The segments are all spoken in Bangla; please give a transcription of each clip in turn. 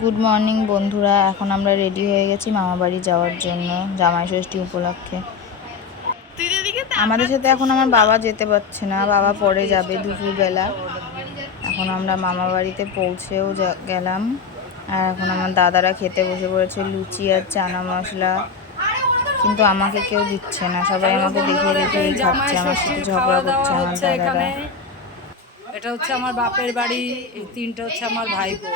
গুড মর্নিং বন্ধুরা, এখন আমরা রেডি হয়ে গেছি মামা বাড়ি যাওয়ার জন্য জামাই ষষ্ঠী উপলক্ষে। আমাদের সাথে এখন আমার বাবা যেতে পারছে না, বাবা পরে যাবে দুপুরবেলা। এখন আমরা মামা বাড়িতে পৌঁছেও গেলাম। আর এখন আমার দাদারা খেতে বসে পড়েছে লুচি আর চানা মশলা, কিন্তু আমাকে কেউ দিচ্ছে না, সবাই আমাকে দেখিয়ে দেখিয়েই খাচ্ছে, আমার সাথে ঝগড়া করছে আমার দাদারা। এটা হচ্ছে আমার বাপের বাড়ি, এই তিনটা হচ্ছে আমার ভাই বোন।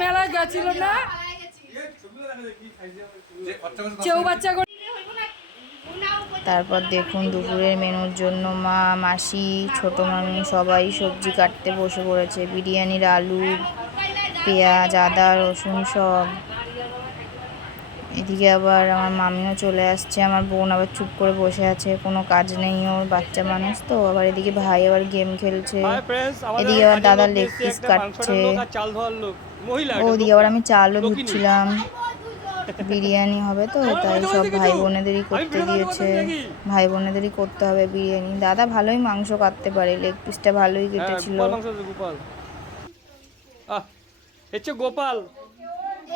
মেলায় গেছিল না তারপর দেখুন দুপুরের মেনুর জন্য মা, মাসি, ছোট মামি সবাই সবজি কাটতে বসে পড়েছে। বিরিয়ানির আলু, পেঁয়াজ, আদা, রসুন সব। এদিকে আবার আমার মামিও চলে আসছে, আমার বোন আবার চুপ করে বসে আছে, কোনো কাজ নেই ওর, বাচ্চা মানুষ তো। আবার এদিকে ভাই আবার গেম খেলছে, এদিকে আবার দাদা লেগ পিস কাটছে, ওদিকে আবার আমি চালও ধুচ্ছিলাম। বিরিয়ানি হবে তো, তাই সব ভাই বোনেদেরই করতে দিয়েছে, ভাই বোনেদেরই করতে হবে বিরিয়ানি। দাদা ভালোই মাংস কাটতে পারে, লেগ পিসটা ভালোই কেটেছিল। গোপাল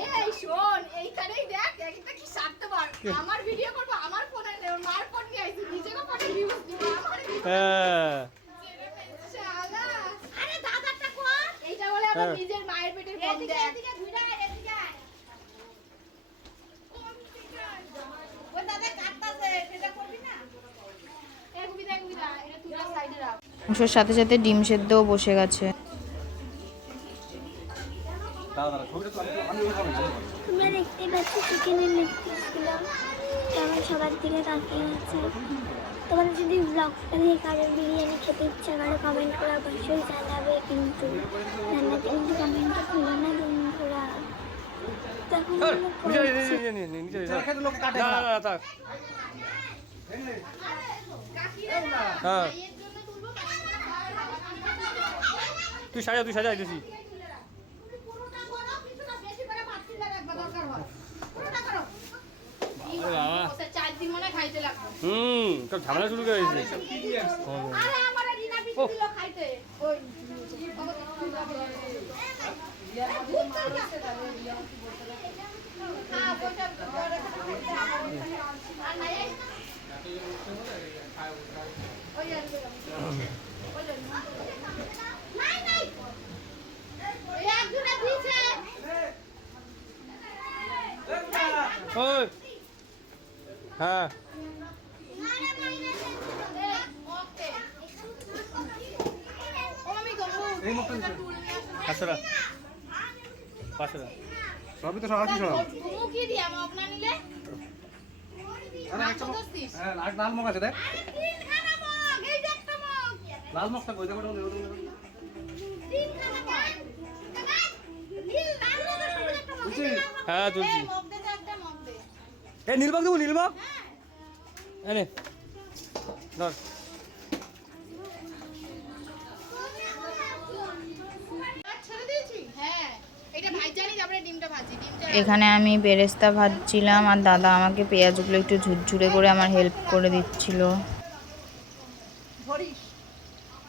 এই শোন, এইখানেই দেখ একটা কি স্বার্থপর, আমার ভিডিও করব, আমার ফোনে ওর মার ফোন নিয়ে আইছি, নিজেকে ফটো ভিউজ দিব আমার। হ্যাঁ শালা, আরে দাদাটা কো, এইটা বলে আমার নিজের মায়ের পেটের ফোন দেখ। এদিকে ধুইরা এদিকে ওই দাদা কাটতাছে, সেটা করবি না। এই কবিতা এটা তুই সাইডে রাখ। মাংসের সাথে সাথে ডিম সেদ্ধও বসে গেছে। তোমরা দেখতে পাচ্ছ চিকেনের লেগ পিসগুলো কেমন সবার দিকে তাকিয়ে আছে। তোমাদের যদি ব্লগটা দেখে কারোর বিরিয়ানি খেতে ইচ্ছা করে কমেন্ট করে অবশ্যই জানাবে, কিন্তু জানাতে কিন্তু কমেন্টটা খুলো না বন্ধুরা। তখন তুই সাজা দিছি। ঝামেলা শুরু করে দিয়েছে। হ্যাঁ সবই তো সরাসরি লাল মগ আছে দেখ, লাল মগটা কই দেখো। হ্যাঁ তুলছি। নীলবাগ দেবো, নীলবাগ এনে ধর। এখানে আমি বেরেস্তা ভাজছিলাম আর দাদা আমাকে পেঁয়াজগুলো একটু ঝুরঝুরে করে আমার হেল্প করে দিচ্ছিল।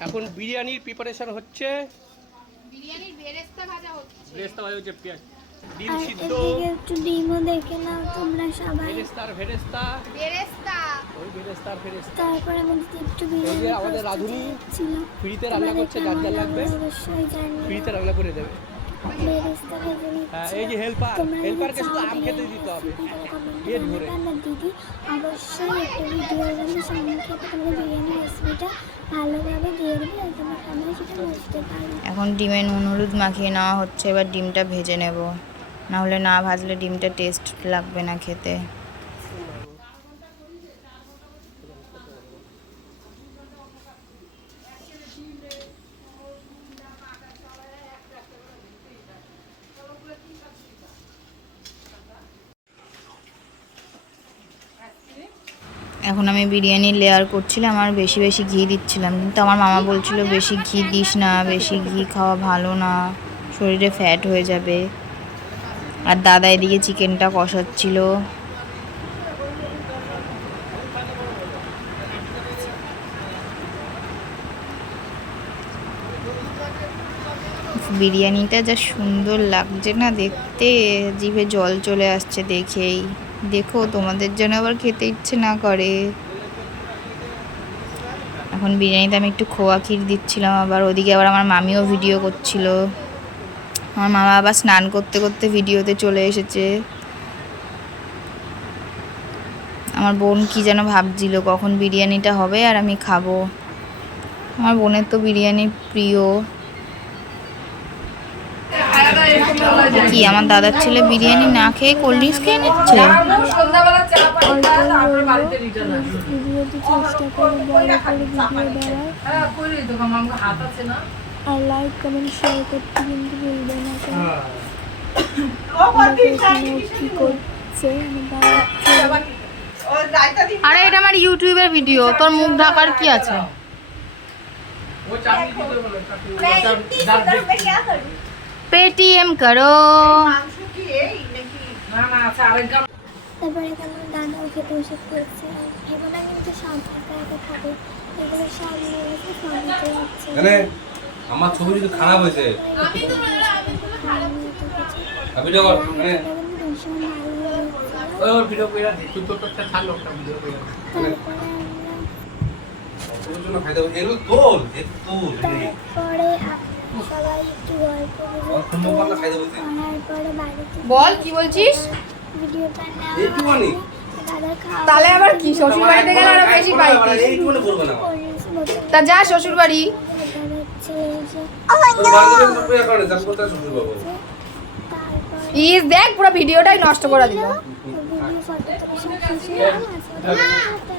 এখন বিরিয়ানির প্রিপারেশন হচ্ছে, বিরিয়ানির বেরেস্তা ভাজা হচ্ছে, বেরেস্তা ভাজা হচ্ছে, পেঁয়াজ ডিম সিদ্ধ, একটু ডিমও দেখে নাও তোমরা সবাই। বেরেস্তা ওই বেরেস্তার ফেরেস্তা। তারপরে আমাদের একটু বিরিয়ানি আমাদের রাঁধুনি ছিল, ফ্রিতে রান্না করছে, যার যার লাগবে অবশ্যই জানি ফ্রিতে রান্না করে দেবে। বেরেস্তা ভেজে নিচ্ছে। এই যে হেল্পারকে শুধু আম খেতে দিতে হবে পেট ভরে। দিদি অবশ্যই একটা ভিডিও জন্য সংক্ষেপে তোমাদের বিরিয়ানি রেসিপিটা ভালোভাবে দিয়ে দেবে, আর তোমরা সবাই সেটা বুঝতে পারবে। এখন ডিমে নুন হলুদ মাখিয়ে নেওয়া হচ্ছে, এবার ডিমটা ভেজে নেব, না হলে না ভাজলে ডিমটা টেস্ট লাগবে না খেতে। এখন আমি বিরিয়ানির লেয়ার করছিলাম আর বেশি বেশি ঘি দিচ্ছিলাম, কিন্তু আমার মামা বলছিল বেশি ঘি দিস না, বেশি ঘি খাওয়া ভালো না, শরীরে ফ্যাট হয়ে যাবে। আর দাদা এদিকে চিকেনটা কষাচ্ছিল। বিরিয়ানিটা যা সুন্দর লাগছে না দেখতে, জিভে জল চলে আসছে দেখেই। দেখো তোমাদের জন্য আবার খেতে ইচ্ছে না করে। এখন বিরিয়ানিতে আমি একটু খোয়া ক্ষীর দিচ্ছিলাম, আবার ওদিকে আবার আমার মামিও ভিডিও করছিল। আমার মামা আবার স্নান করতে করতে ভিডিওতে চলে এসেছে। আমার বোন কি যেন ভাবছিল কখন বিরিয়ানিটা হবে আর আমি খাবো। আমার বোনের তো বিরিয়ানি প্রিয়। কি আমার দাদার ছেলে বিরিয়ানি না খেয়ে কোল্ড ড্রিঙ্কস খেয়ে নিচ্ছে? সন্ধ্যাবেলা চা পানি খায়, তারপরে বাড়িতে রিটার্ন আসবে। ভিডিওটি চেষ্টা করে বড় করে ভিডিও দেওয়ার, হ্যাঁ করি তো, আমার হাত আছে না। আর লাইক কমেন্ট শেয়ার করতে কিন্তু ভুলবেন না। কি করছে আরে এটা আমার ইউটিউবের ভিডিও, তোর মুখ ঢাকার কি আছে? পেটিএম করো। না না আচ্ছা আরেক গাম। তারপরে আমার দাদাও খেতে ওষুধ করছে, আর ভেবনা কিন্তু সব একা একা খাবে, এগুলো সব নিয়ে গেছে সব দিতে যাচ্ছে। আমার ছবি যদি খারাপ হয়েছে ভিডিও কর মানে ওই ভিডিও কইরা তুই তো একটা ছাড়লো একটা ভিডিও কইরা তোর জন্য খাইতে হবে এগুলো তোল তোল তারপরে সবাই একটু গল্প সম্ভবত খাইতে বলতে করার পরে বাড়িতে বল কি বলছিস? ভিডিওটা একটু মানে দাদার খাওয়া তাহলে আবার কি শ্বশুর বাড়িতে গেলে আরো বেশি পাই? একটু মানে করবে না তা যা শ্বশুর বাড়ি। হচ্ছে যে তোর বাড়িতে সব ইয়া করে যাব করতে শুরু করব তারপরে ইস দেখ পুরো ভিডিওটাই নষ্ট করে দিল। ভিডিও ফটো তো সব শেষ হয়ে গেছে।